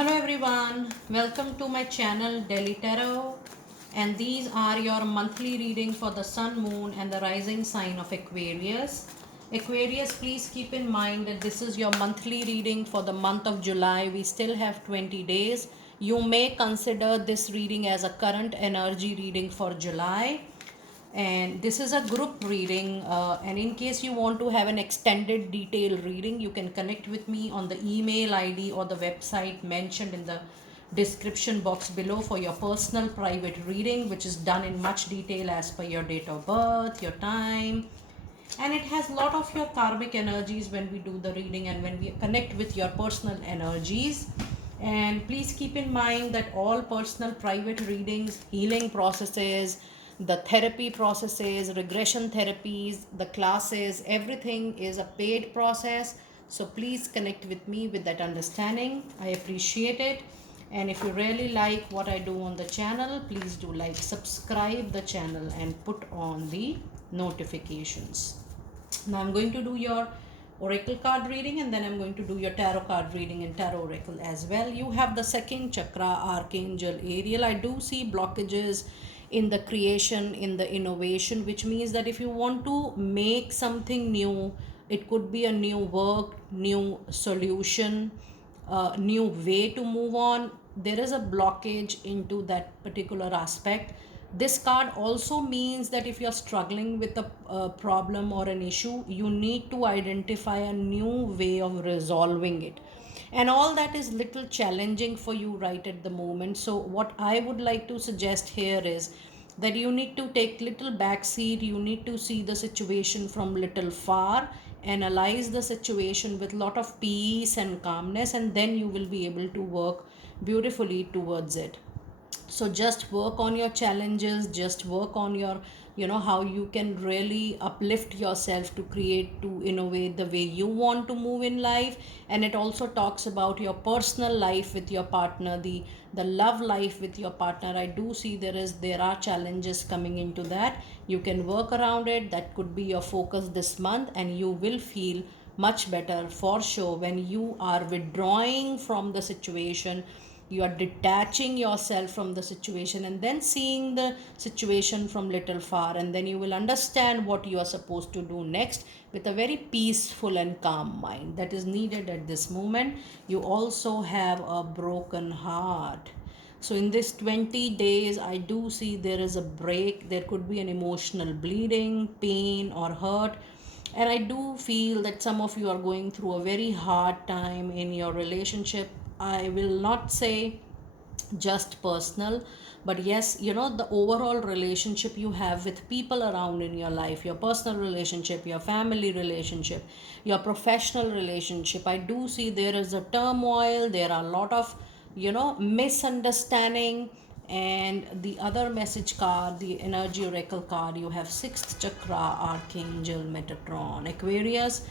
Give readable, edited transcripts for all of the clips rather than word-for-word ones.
Hello everyone, welcome to my channel Delhi Tarot, and these are your monthly reading for the sun, moon and the rising sign of Aquarius. Aquarius, please keep in mind that this is your monthly reading for the month of July. We still have 20 days. You may consider this reading as a current energy reading for July, and this is a group reading, and in case you want to have an extended detailed reading, you can connect with me on the email id or the website mentioned in the description box below for your personal private reading, which is done in much detail as per your date of birth, your time, and it has a lot of your karmic energies when we do the reading and when we connect with your personal energies. And please keep in mind that all personal private readings, healing processes, the therapy processes, regression therapies, the classes, everything is a paid process. So please connect with me with that understanding. I appreciate it. And if you really like what I do on the channel, please do like, subscribe the channel and put on the notifications. Now I'm going to do your oracle card reading, and then I'm going to do your tarot card reading and tarot oracle as well. You have the second chakra, Archangel Ariel. I do see blockages in the creation, in the innovation, which means that if you want to make something new, it could be a new work, new solution, new way to move on. There is a blockage into that particular aspect. This card also means that if you're struggling with a problem or an issue, you need to identify a new way of resolving it, and all that is little challenging for you right at the moment. So what I would like to suggest here is that you need to take little back seat. You need to see the situation from little far, analyze the situation with lot of peace and calmness, and then you will be able to work beautifully towards it. So just work on your challenges, just work on your, how you can really uplift yourself to create, to innovate the way you want to move in life. And it also talks about your personal life with your partner, the love life with your partner. I do see there are challenges coming into that. You can work around it. That could be your focus this month, and you will feel much better for sure when you are withdrawing from the situation. You are detaching yourself from the situation and then seeing the situation from little far, and then you will understand what you are supposed to do next with a very peaceful and calm mind that is needed at this moment. You also have a broken heart. So in this 20 days, I do see there is a break. There could be an emotional bleeding, pain or hurt. And I do feel that some of you are going through a very hard time in your relationship. I will not say just personal, but yes, the overall relationship you have with people around in your life, your personal relationship, your family relationship, your professional relationship. I do see there is a turmoil. There are a lot of misunderstanding. And the other message card, the energy oracle card, you have sixth chakra, Archangel Metatron. Aquarius,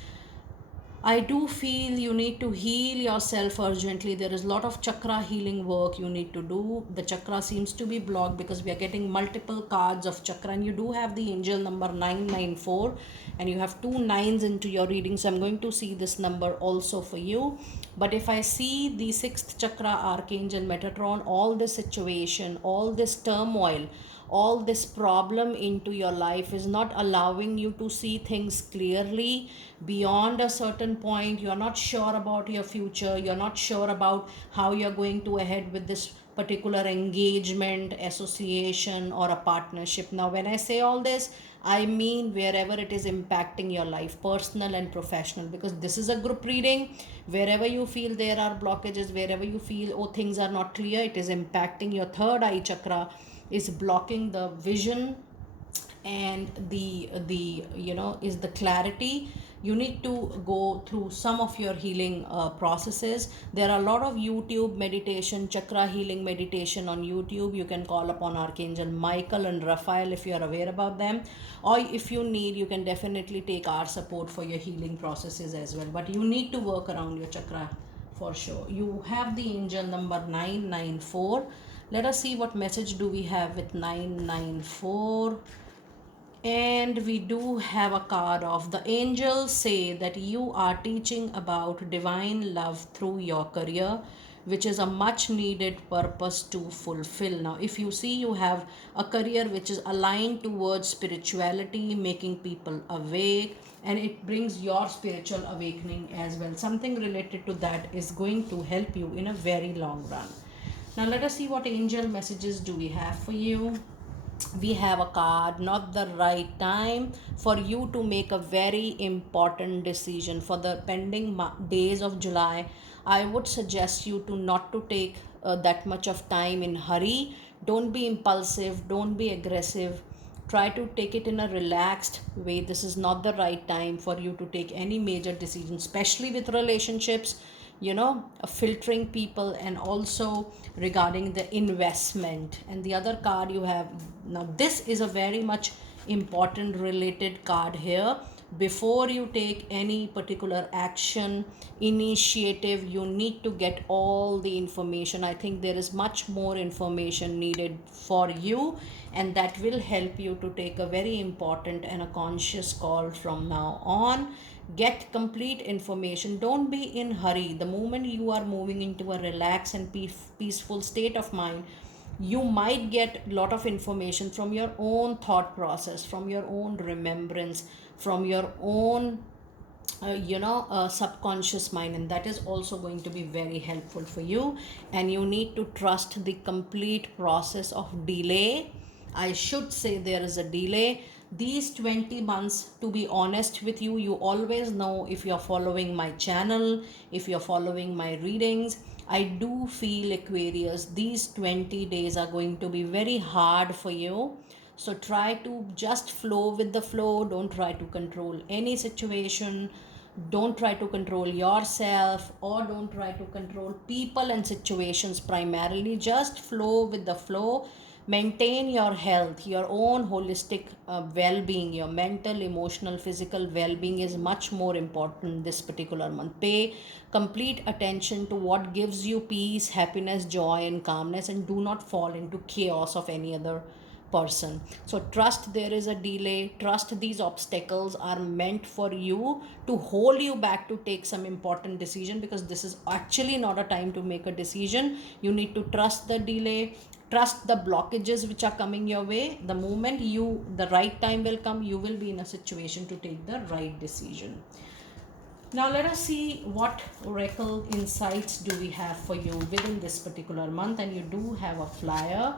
I do feel you need to heal yourself urgently. There is a lot of chakra healing work you need to do. The chakra seems to be blocked because we are getting multiple cards of chakra, and you do have the angel number 994, and you have two nines into your reading. So I'm going to see this number also for you. But if I see the sixth chakra, Archangel Metatron, all this situation, all this turmoil, all this problem into your life is not allowing you to see things clearly beyond a certain point. You're not sure about your future. You're not sure about how you're going to ahead with this particular engagement, association, or a partnership. Now, when I say all this, I mean wherever it is impacting your life, personal and professional, because this is a group reading. Wherever you feel there are blockages, wherever you feel, oh, things are not clear, it is impacting your third eye chakra, is blocking the vision, and the is the clarity. You need to go through some of your healing processes. There are a lot of YouTube meditation, chakra healing meditation on YouTube. You can call upon Archangel Michael and Raphael if you are aware about them, or if you need, you can definitely take our support for your healing processes as well. But you need to work around your chakra for sure. You have the angel number 994. Let us see what message do we have with 994. And we do have a card of the angels say that you are teaching about divine love through your career, which is a much needed purpose to fulfill. Now if you see, you have a career which is aligned towards spirituality, making people awake, and it brings your spiritual awakening as well. Something related to that is going to help you in a very long run. Now let us see what angel messages do we have for you. We have a card, not the right time for you to make a very important decision for the pending days of July. I would suggest you to not to take that much of time in hurry. Don't be impulsive, don't be aggressive. Try to take it in a relaxed way. This is not the right time for you to take any major decision, especially with relationships, filtering people, and also regarding the investment. And the other card you have now, this is a very much important related card here. Before you take any particular action, initiative, you need to get all the information. I think there is much more information needed for you, and that will help you to take a very important and a conscious call from now on. Get complete information, don't be in hurry. The moment you are moving into a relaxed and peaceful state of mind, you might get a lot of information from your own thought process, from your own remembrance, from your own subconscious mind, and that is also going to be very helpful for you. And you need to trust the complete process of delay. I should say there is a delay. These 20 months, to be honest with you, you always know, if you're following my channel, if you're following my readings, I do feel, Aquarius, these 20 days are going to be very hard for you. So try to just flow with the flow. Don't try to control any situation. Don't try to control yourself, or don't try to control people and situations primarily. Just flow with the flow. Maintain your health, your own holistic well-being, your mental, emotional, physical well-being is much more important this particular month. Pay complete attention to what gives you peace, happiness, joy, and calmness, and do not fall into chaos of any other person. So trust there is a delay. Trust these obstacles are meant for you to hold you back to take some important decision, because this is actually not a time to make a decision. You need to trust the delay, trust the blockages which are coming your way. The moment the right time will come, you will be in a situation to take the right decision. Now let us see what oracle insights do we have for you within this particular month. And you do have a flyer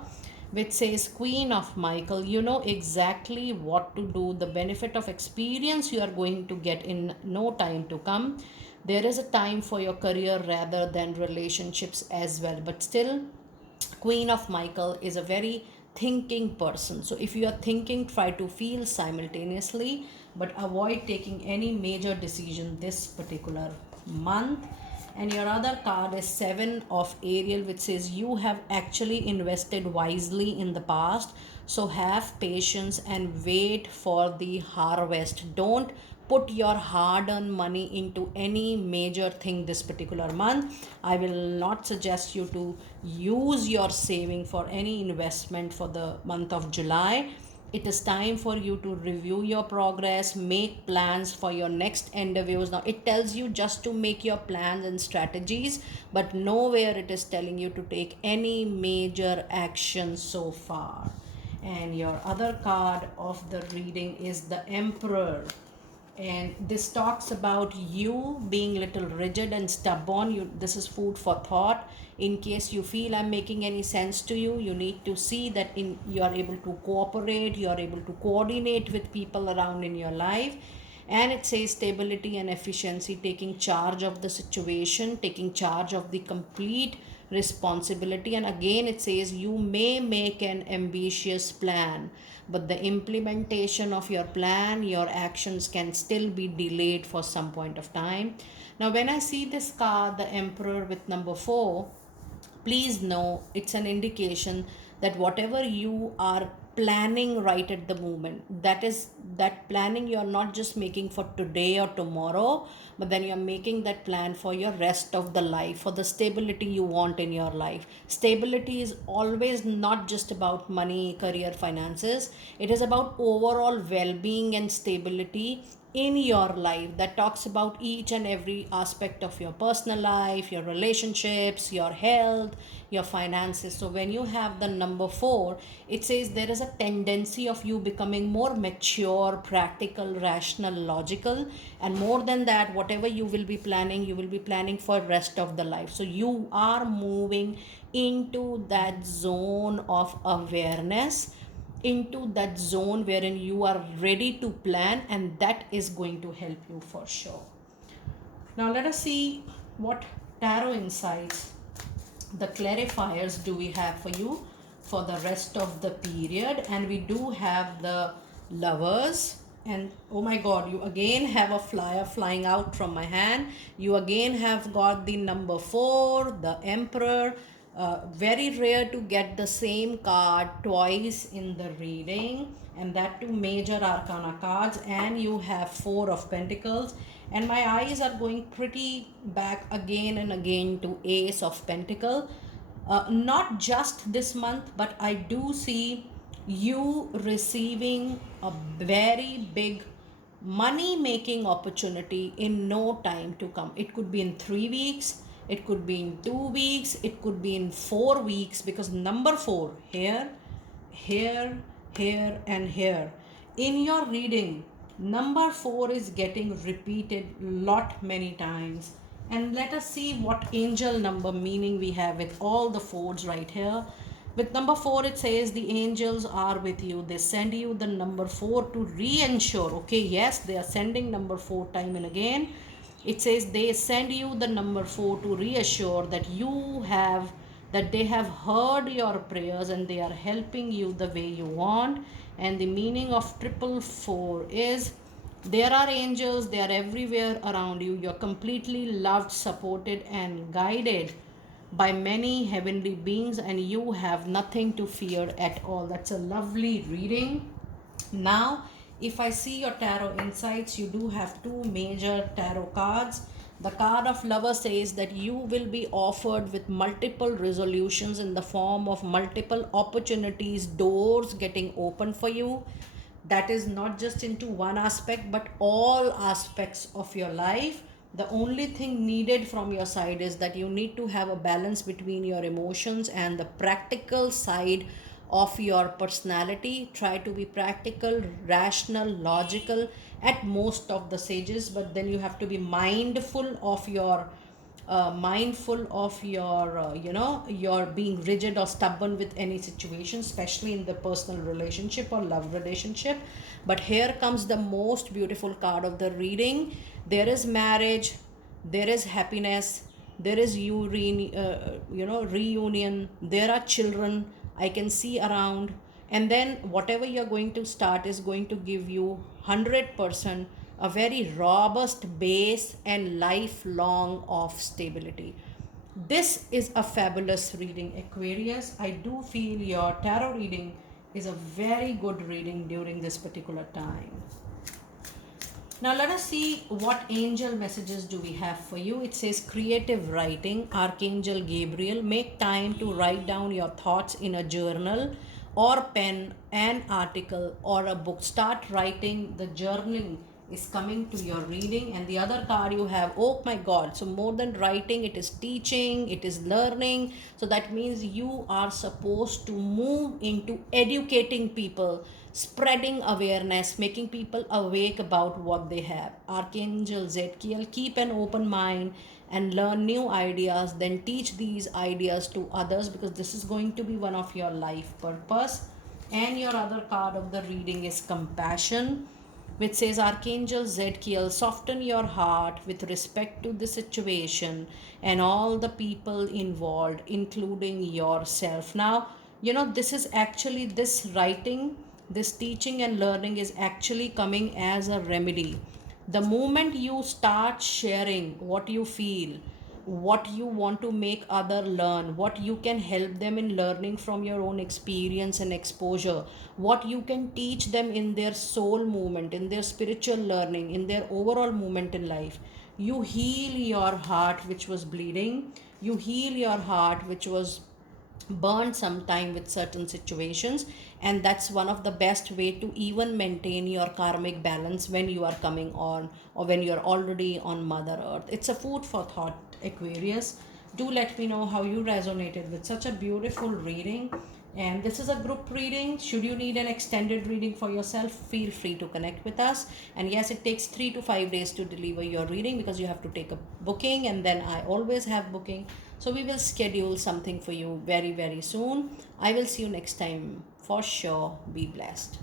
which says Queen of Michael. You know exactly what to do. The benefit of experience you are going to get in no time to come. There is a time for your career rather than relationships as well, but still, Queen of Michael is a very thinking person. So if you are thinking, try to feel simultaneously, but avoid taking any major decision this particular month. And your other card is Seven of Ariel, which says you have actually invested wisely in the past. So have patience and wait for the harvest. Don't put your hard earned money into any major thing this particular month. I will not suggest you to use your saving for any investment for the month of July. It is time for you to review your progress, make plans for your next endeavors. Now it tells you just to make your plans and strategies, but nowhere it is telling you to take any major action so far. And your other card of the reading is the Emperor, and this talks about you being little rigid and stubborn. This is food for thought. In case you feel I'm making any sense to you, you need to see that you are able to cooperate, you are able to coordinate with people around in your life. And it says stability and efficiency, taking charge of the situation, taking charge of the complete responsibility. And again it says you may make an ambitious plan, but the implementation of your plan, your actions can still be delayed for some point of time. Now when I see this card, the Emperor with number 4, please know it's an indication that whatever you are planning right at the moment. That is, that planning you're not just making for today or tomorrow, but then you're making that plan for your rest of the life, for the stability you want in your life. Stability is always not just about money, career, finances. It is about overall well-being and stability in your life. That talks about each and every aspect of your personal life, your relationships, your health, your finances. So when you have the number 4, it says there is a tendency of you becoming more mature, practical, rational, logical, and more than that, whatever you will be planning, you will be planning for rest of the life. So you are moving into that zone of awareness, into that zone wherein you are ready to plan, and that is going to help you for sure. Now let us see what tarot insights, the clarifiers, do we have for you for the rest of the period. And we do have the Lovers, and oh my god, you again have a flyer flying out from my hand. You again have got the number 4, the Emperor. Very rare to get the same card twice in the reading, and that too major arcana cards. And you have 4 of Pentacles, and my eyes are going pretty back again and again to Ace of Pentacle. Not just this month, but I do see you receiving a very big money making opportunity in no time to come. It could be in 3 weeks, it could be in 2 weeks, it could be in 4 weeks, because number 4 here, here, here, and here in your reading, number 4 is getting repeated lot many times. And let us see what angel number meaning we have with all the 4s right here. With number 4, it says the angels are with you. They send you the number 4 to reassure. Okay, yes, they are sending number 4 time and again. It says they send you the number 4 to reassure that that they have heard your prayers and they are helping you the way you want. And the meaning of triple 4 is there are angels, they are everywhere around you. You're completely loved, supported, and guided by many heavenly beings, and you have nothing to fear at all. That's a lovely reading. Now, if I see your tarot insights, you do have 2 major tarot cards. The card of Lover says that you will be offered with multiple resolutions in the form of multiple opportunities, doors getting open for you. That is not just into one aspect, but all aspects of your life. The only thing needed from your side is that you need to have a balance between your emotions and the practical side of your personality. Try to be practical, rational, logical at most of the stages, but then you have to be mindful of your your being rigid or stubborn with any situation, especially in the personal relationship or love relationship. But here comes the most beautiful card of the reading. There is marriage, there is happiness, there is reunion, there are children I can see around. And then whatever you're going to start is going to give you 100% a very robust base and lifelong of stability. This is a fabulous reading, Aquarius. I do feel your tarot reading is a very good reading during this particular time. Now let us see what angel messages do we have for you. It says creative writing, Archangel Gabriel. Make time to write down your thoughts in a journal or pen, an article or a book. Start writing. The journaling is coming to your reading. And the other card you have, oh my god, so more than writing, it is teaching, it is learning. So that means you are supposed to move into educating people, spreading awareness, making people awake about what they have. Archangel Zadkiel, keep an open mind and learn new ideas, then teach these ideas to others, because this is going to be one of your life purpose. And your other card of the reading is compassion, which says Archangel Zadkiel, soften your heart with respect to the situation and all the people involved, including yourself. Now, this is actually, this writing, this teaching and learning is actually coming as a remedy. The moment you start sharing what you feel, what you want to make other learn, what you can help them in learning from your own experience and exposure, what you can teach them in their soul movement, in their spiritual learning, in their overall movement in life. You heal your heart which was bleeding, you heal your heart which was burned sometime with certain situations, and that's one of the best way to even maintain your karmic balance when you are coming on, or when you are already on mother earth. It's a food for thought, Aquarius. Do let me know how you resonated with such a beautiful reading. And this is a group reading. Should you need an extended reading for yourself, feel free to connect with us. And yes, it takes 3 to 5 days to deliver your reading, because you have to take a booking, and then I always have booking. So we will schedule something for you very, very soon. I will see you next time for sure. Be blessed.